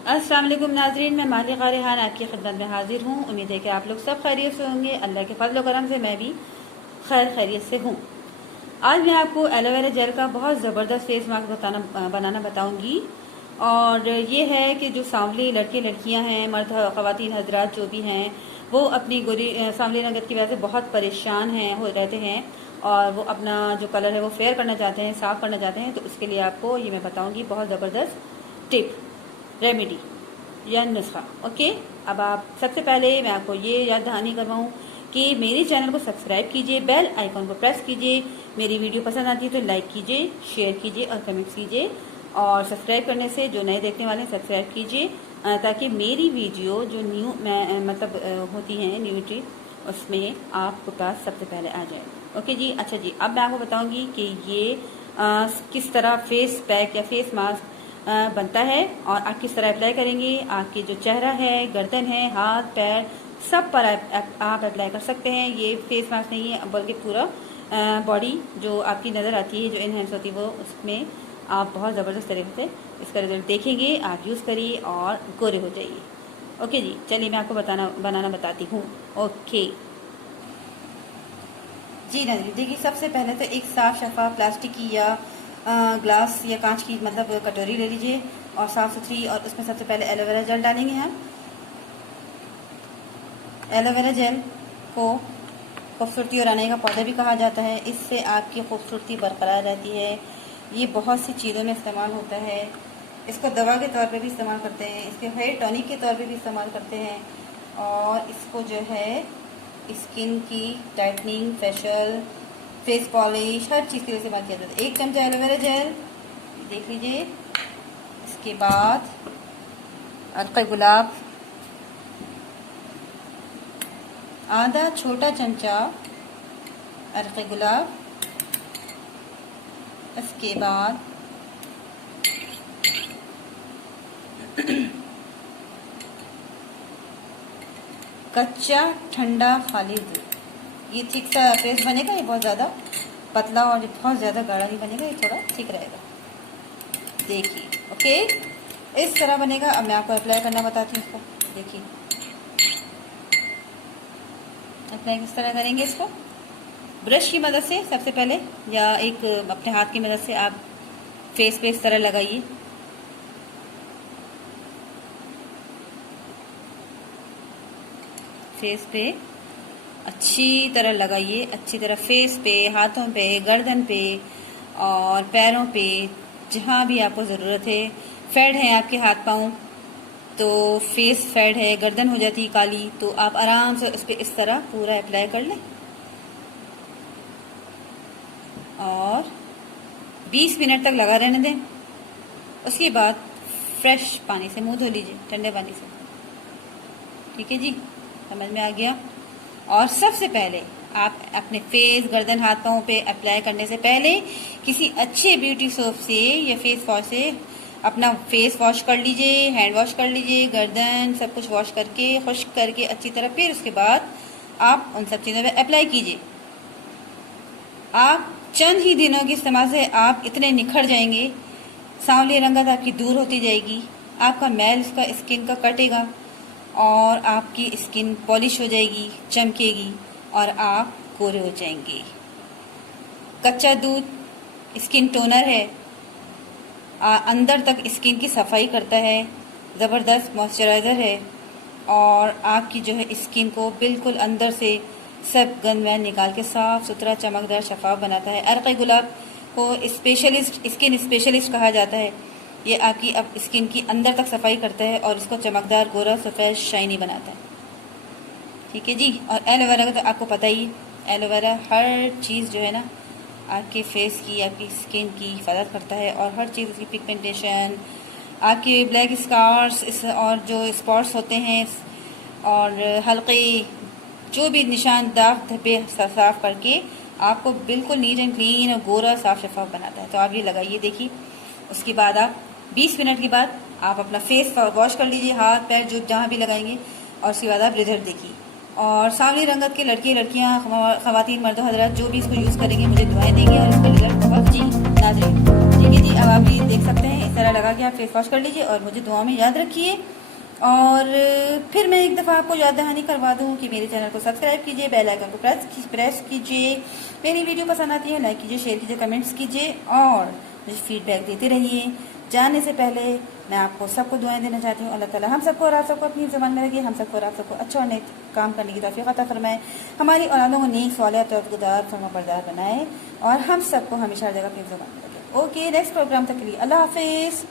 अस्सलाम वालेकुम नाजरीन, मैं मालिका रेहान आपकी खिदमत में हाजिर हूँ। उम्मीद है कि आप लोग सब खैरियत से होंगे। अल्लाह के फजल करम से मैं भी खैरियत से हूँ। आज मैं आपको एलोवेरा जेल का बहुत ज़बरदस्त फेस मास्क बनाना बताऊँगी। और ये है कि जो सांवली लड़के लड़कियाँ हैं, मर्द ख़वातीन हजरात जो भी हैं, वो अपनी गोरी सांवली रंगत की वजह से बहुत परेशान हैं हो रहते हैं, और वो अपना जो कलर है वो फेयर करना चाहते हैं, साफ़ करना चाहते हैं। तो उसके लिए आपको ये मैं बताऊँगी बहुत ज़बरदस्त टिप, रेमेडी या नुस्खा। ओके, अब आप सबसे पहले मैं आपको ये याद दहानी करवाऊँ कि मेरे चैनल को सब्सक्राइब कीजिए, बेल आइकॉन को प्रेस कीजिए। मेरी वीडियो पसंद आती है तो लाइक कीजिए, शेयर कीजिए और कमेंट्स कीजिए। और सब्सक्राइब करने से जो नए देखने वाले हैं सब्सक्राइब कीजिए, ताकि मेरी वीडियो जो न्यू होती हैं न्यूटी, उसमें आपके पास सबसे पहले आ जाए। ओके जी, अच्छा जी, अब मैं आपको बताऊंगी कि ये किस तरह फेस पैक या फेस मास्क बनता है और आप किस तरह अप्लाई करेंगे। आपकी जो चेहरा है, गर्दन है, हाथ पैर सब पर आप अप्लाई कर सकते हैं। ये फेस मास्क नहीं है बल्कि पूरा बॉडी जो आपकी नज़र आती है, जो इनहेंस होती है, वो उसमें आप बहुत ज़बरदस्त तरीके से इसका रिजल्ट देखेंगे। आप यूज़ करिए और गोरे हो जाइए। ओके जी, चलिए मैं आपको बनाना बताती हूँ। ओके जी नाज़रीन, देखिए सबसे पहले तो एक साफ़ शफाफ प्लास्टिक की या ग्लास या कांच की कटोरी ले लीजिए और साफ़ सुथरी, और उसमें सबसे पहले एलोवेरा जेल डालेंगे हम। एलोवेरा जेल को खूबसूरती और आने का पौधा भी कहा जाता है। इससे आपकी खूबसूरती बरकरार रहती है। ये बहुत सी चीज़ों में इस्तेमाल होता है। इसको दवा के तौर पे भी इस्तेमाल करते हैं, इसके हेयर टॉनिक के तौर पे भी इस्तेमाल करते हैं, और इसको जो है स्किन की टाइटनिंग, फेशियल, फेस पॉलिश, हर चीज़ के लिए इस्तेमाल किया जाता है। 1 चमचा एलोवेरा जेल देख लीजिए। इसके बाद अर्क़ गुलाब, आधा छोटा चमचा अर्क़ गुलाब। इसके बाद कच्चा ठंडा खाली दूध। ये ठीक सा पेस्ट बनेगा। ये बहुत ज़्यादा पतला और बहुत ज़्यादा गाढ़ा नहीं बनेगा, ये थोड़ा ठीक रहेगा। देखिए, ओके, इस तरह बनेगा। अब मैं आपको अप्लाई करना बताती हूँ इसको। देखिए अप्लाई किस तरह करेंगे इसको। ब्रश की मदद से सबसे पहले, या एक अपने हाथ की मदद से आप फेस पे इस तरह लगाइए। फेस पे अच्छी तरह लगाइए, अच्छी तरह फेस पे, हाथों पे, गर्दन पे और पैरों पे, जहाँ भी आपको ज़रूरत है। फेड है आपके हाथ पाँव तो फेस फेड है, गर्दन हो जाती है काली, तो आप आराम से उस पर इस तरह पूरा अप्लाई कर लें और 20 मिनट तक लगा रहने दें। उसके बाद फ्रेश पानी से मुंह धो लीजिए, ठंडे पानी से। ठीक है जी, समझ में आ गया। और सबसे पहले आप अपने फेस, गर्दन, हाथ पाँव पे अप्लाई करने से पहले किसी अच्छे ब्यूटी सोप से या फेस वॉश से अपना फेस वॉश कर लीजिए, हैंड वॉश कर लीजिए, गर्दन सब कुछ वॉश करके खुश्क करके अच्छी तरह, फिर उसके बाद आप उन सब चीज़ों पे अप्लाई कीजिए। आप चंद ही दिनों के इस्तेमाल से आप इतने निखर जाएंगे, सांवली रंगत आपकी दूर होती जाएगी, आपका मैल उसका स्किन का कटेगा और आपकी स्किन पॉलिश हो जाएगी, चमकेगी और आप गोरे हो जाएंगे। कच्चा दूध स्किन टोनर है, अंदर तक स्किन की सफाई करता है, ज़बरदस्त मॉइस्चराइज़र है और आपकी जो है स्किन को बिल्कुल अंदर से सब गंद मैल निकाल के साफ़ सुथरा, चमकदार, शफाफ बनाता है। अर्क़ गुलाब को स्किन स्पेशलिस्ट कहा जाता है। ये आपकी अब स्किन की अंदर तक सफाई करता है और इसको चमकदार, गोरा, सफ़ेद, शाइनी बनाता है। ठीक है जी। और एलोवेरा का तो आपको पता ही, एलोवेरा हर चीज़ जो है ना आपके फेस की, आपकी स्किन की हिफाजत करता है, और हर चीज़ उसकी पिगमेंटेशन, आपके ब्लैक स्कार्स और जो स्पॉट्स होते हैं और हल्के जो भी निशान, दाग धब्बे साफ करके आपको बिल्कुल नीट एंड क्लीन और गोरा, साफ शफाफ बनाता है। तो आप ये लगाइए, देखिए। उसके बाद आप 20 मिनट के बाद आप अपना फेस वॉश कर लीजिए, हाथ पैर जो जहाँ भी लगाएंगे, और उसके बाद आप रिजल्ट देखिए। और सांवली रंगत के लड़के लड़कियाँ, ख़वातीन, मर्द हजरात जो भी इसको यूज़ करेंगे मुझे दुआएं देंगे और इसका रिजल्ट बहुत जी नाज़रीन। ठीक है जी, अब आप ये देख सकते हैं, इस तरह लगा के आप फेस वॉश कर लीजिए और मुझे दुआ में याद रखिए। और फिर मैं एक दफ़ा आपको याद दहानी करवा दूँ कि मेरे चैनल को सब्सक्राइब कीजिए, बेल आइकन को प्रेस कीजिए, मेरी वीडियो पसंद आती है लाइक कीजिए, शेयर कीजिए, कमेंट्स कीजिए और मुझे फीडबैक देते रहिए। जाने से पहले मैं आपको सबको दुआएं देना चाहती हूँ। अल्लाह ताला हम सबको और आप सबको अपनी ज़बान में रखिए, हम सबको और आप सबको अच्छा और नेक काम करने की तौफीक अता फरमाए, हमारी औलादों को नेक सालिह तौबतगुजार फरमाबरदार बनाए और हम सबको हमेशा हर जगह अपनी ज़बान में रखें। ओके, नेक्स्ट प्रोग्राम तक के लिए अल्लाह हाफिज़।